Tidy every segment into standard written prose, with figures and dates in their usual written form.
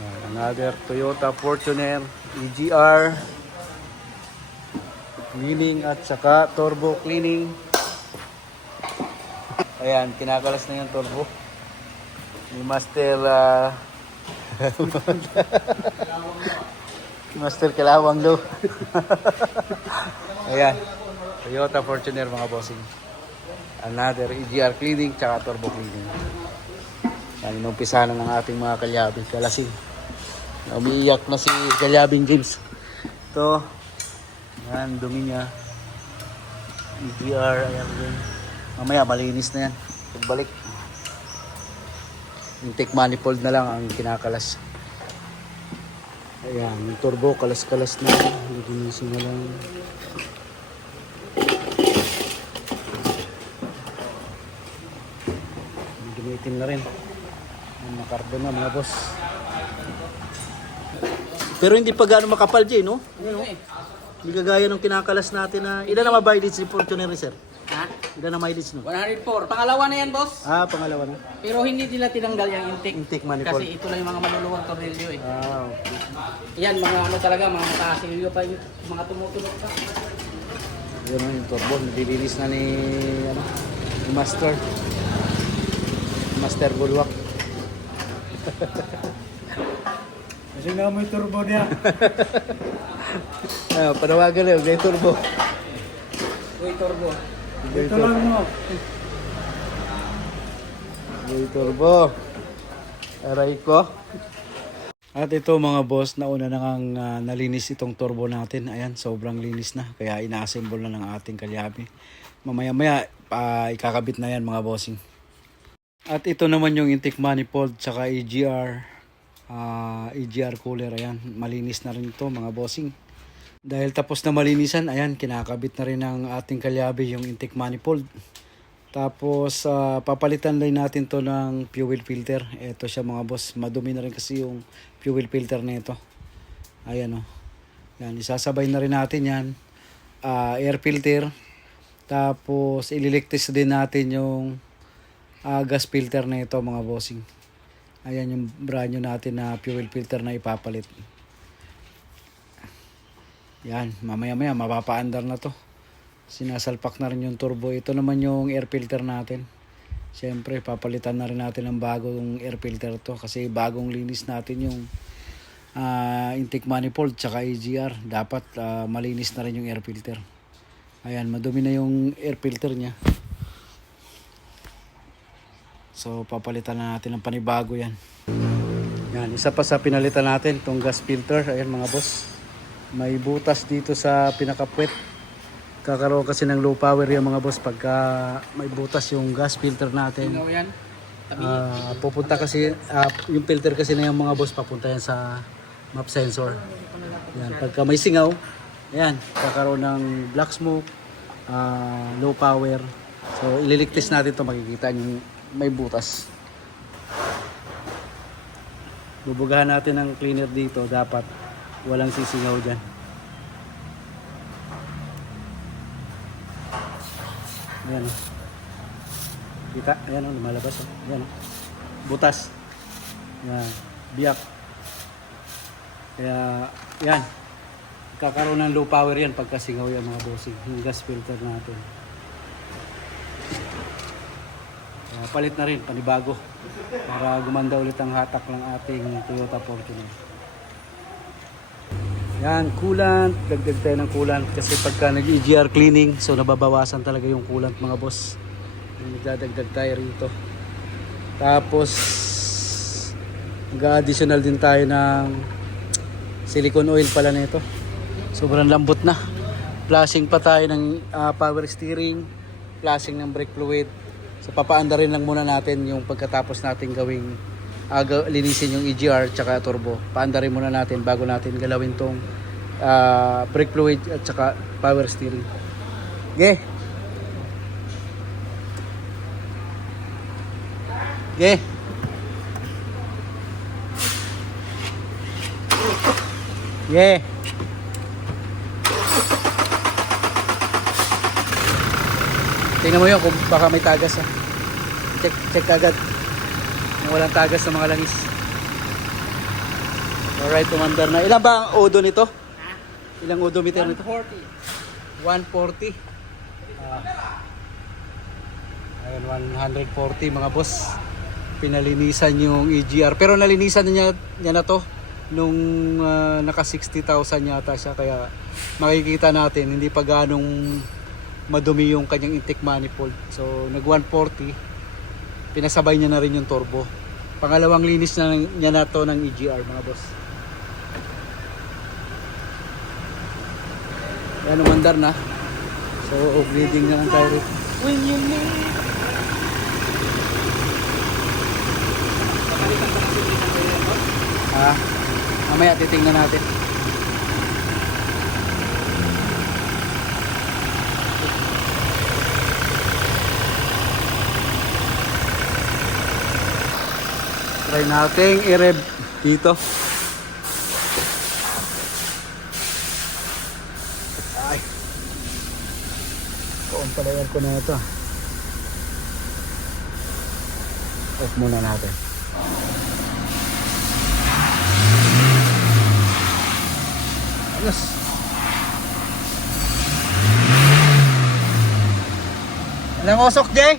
Another Toyota Fortuner EGR cleaning at saka turbo cleaning. Ayan, kinakalas na yung turbo ni Master Master Kalawang Lo. Ayan, Toyota Fortuner mga bossing. Another EGR cleaning tsaka turbo cleaning. Yan, inumpisa na ng ating mga kalyabing kalasing. Umiiyak na si Kalyabing James. Ito, yan, dumi niya. EGR, ayan din. Mamaya, malinis na yan. Pagbalik. Intake manifold na lang ang kinakalas. Ayan, yung turbo, kalas-kalas na. Linisin na lang. Gamitin na rin. Makarbon na mga boss. Pero hindi pa gaano makapal dyan, no? Hindi kagaya nung kinakalas natin na... Ilan na mileage ni Fortuner, sir? Ha? Ilan na mileage, no? 104. Pangalawa na yan, boss. Ah, pangalawa na. Pero hindi nila tinanggal yung intake. Intake manifold. Kasi ito lang yung mga maluluwang tornilyo eh. Ah, okay. Yan, mga ano talaga, mga matasilyo pa yung mga tumutunog pa. Yun yung turbo. Nililinis na ni, ano, ni Master. Master Bulwak. Kasi nga may turbo niya. Panawagan na yung may turbo. Uy, turbo. Ito lang mo. May turbo. Aray ko. At ito mga boss, nauna na ngang nalinis itong turbo natin. Ayan, sobrang linis na. Kaya ina-assemble na ng ating kalyabi. Mamaya-maya, ikakabit na yan mga bossing. At ito naman yung intake manifold, tsaka EGR cooler. Ayan, malinis na rin ito mga bossing. Dahil tapos na malinisan, ayan, kinakabit na rin ng ating kalyabi yung intake manifold. Tapos, papalitan lang natin to ng fuel filter. Ito siya mga boss. Madumi na rin kasi yung fuel filter na ito. Ayan o. Yan, isasabay na rin natin yan. Air filter. Tapos, ililiktis din natin yung gas filter na ito mga bossing. Ayan yung brand new natin na fuel filter na ipapalit. Yan, mamaya-maya mapapaandar na to. Sinasalpak na rin yung turbo. Ito naman yung air filter natin. Siyempre, papalitan na rin natin ng bagong air filter to. Kasi bagong linis natin yung intake manifold tsaka EGR. Dapat malinis na rin yung air filter. Ayan, madumi na yung air filter nya. So, papalitan na natin ng panibago yan. Yan, isa pa sa pinalitan natin, itong gas filter. Ayan mga boss. May butas dito sa pinakapuwet. Kakaroon kasi ng low power yung mga boss pagka may butas yung gas filter natin. Tingnan mo yan. Pupunta kasi, yung filter kasi na yung mga boss, papunta yan sa map sensor. Yan, pagka may singaw, ayan, kakaroon ng black smoke, low power. So, ililigtis natin to, makikita nyo may butas. Bubugahan natin ng cleaner dito, dapat walang sisingaw dyan. Ayan. Kita, ayan o, lumalabas o. Ayan o. Butas. Ayan. Biyak. Kaya, ayan. Kakaroon ng low power yan pagka singaw yan mga bossing. Yung gas filter natin. Kaya, palit na rin, panibago. Para gumanda ulit ang hatak ng ating Toyota Fortuner. Yan, coolant. Dagdag tayo ng coolant kasi pagka nag-EGR cleaning, so nababawasan talaga yung coolant mga boss. Nagdadagdag tayo rito. Tapos, mag-additional din tayo ng silicone oil pala nito. Sobrang lambot na. Flashing pa tayo ng power steering, flashing ng brake fluid. So, papaanda rin lang muna natin yung pagkatapos natin gawing linisin yung EGR tsaka turbo. Paandarin muna natin bago natin galawin tong brake fluid at tsaka power steering. Okay. Okay. Yeah. Tingnan mo yun kung baka may tagas ha. Check agad. Kung walang tagas sa mga langis. Alright, umandar na. Ilan ba ang odo nito? Ilang odometer nito? 140. 140. Ayun, 140 mga boss. Pinalinisan yung EGR. Pero nalinisan niya na to nung naka 60,000 yata siya. Kaya makikita natin, hindi pa ganong madumi yung kanyang intake manifold. So, nag 140. Pinasabay niya na rin yung turbo. Pangalawang linis na niya na to ng EGR mga boss. Yan, umandar na. So, bleeding na lang tayo rito. When you need. Mamaya titingnan natin. Try nating i-rev dito. Ay. Koon pala yung ko na ito. Off muna natin. Ayos. Walang usok, Jay?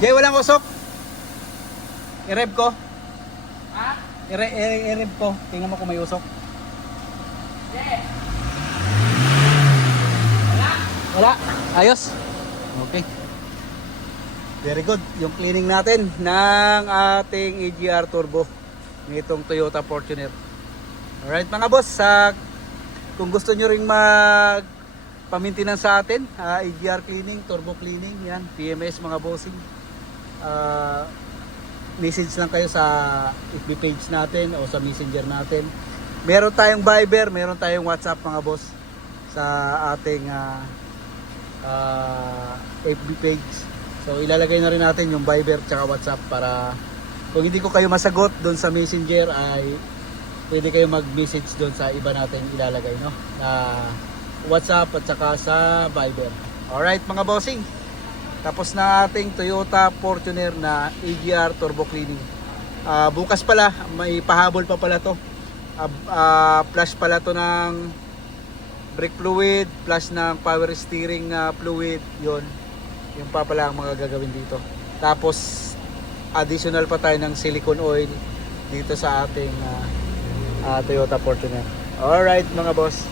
Jay, walang usok? I-rev ko. Ha? I-rev ko. Tingnan mo kung may usok. Wala. Ayos. Okay. Very good. Yung cleaning natin ng ating EGR Turbo nitong Toyota Fortuner. Alright mga boss, kung gusto nyo ring pamintinan sa atin, EGR cleaning, turbo cleaning, yan, PMS mga bossing. Message lang kayo sa FB page natin o sa messenger natin. Meron tayong Viber, meron tayong WhatsApp mga boss sa ating FB page. So ilalagay na rin natin yung Viber tsaka WhatsApp para kung hindi ko kayo masagot doon sa messenger ay pwede kayo mag-message doon sa iba natin ilalagay, no? Na WhatsApp at saka sa Viber. Alright mga bossing. Tapos na ating Toyota Fortuner na EGR Turbo Cleaning. Bukas pala, may pahabol pa pala to. Flush pala to ng brake fluid, flush ng power steering fluid, yon. Yung pa pala ang mga gagawin dito. Tapos additional pa tayo ng silicone oil dito sa ating Toyota Fortuner. Alright mga boss.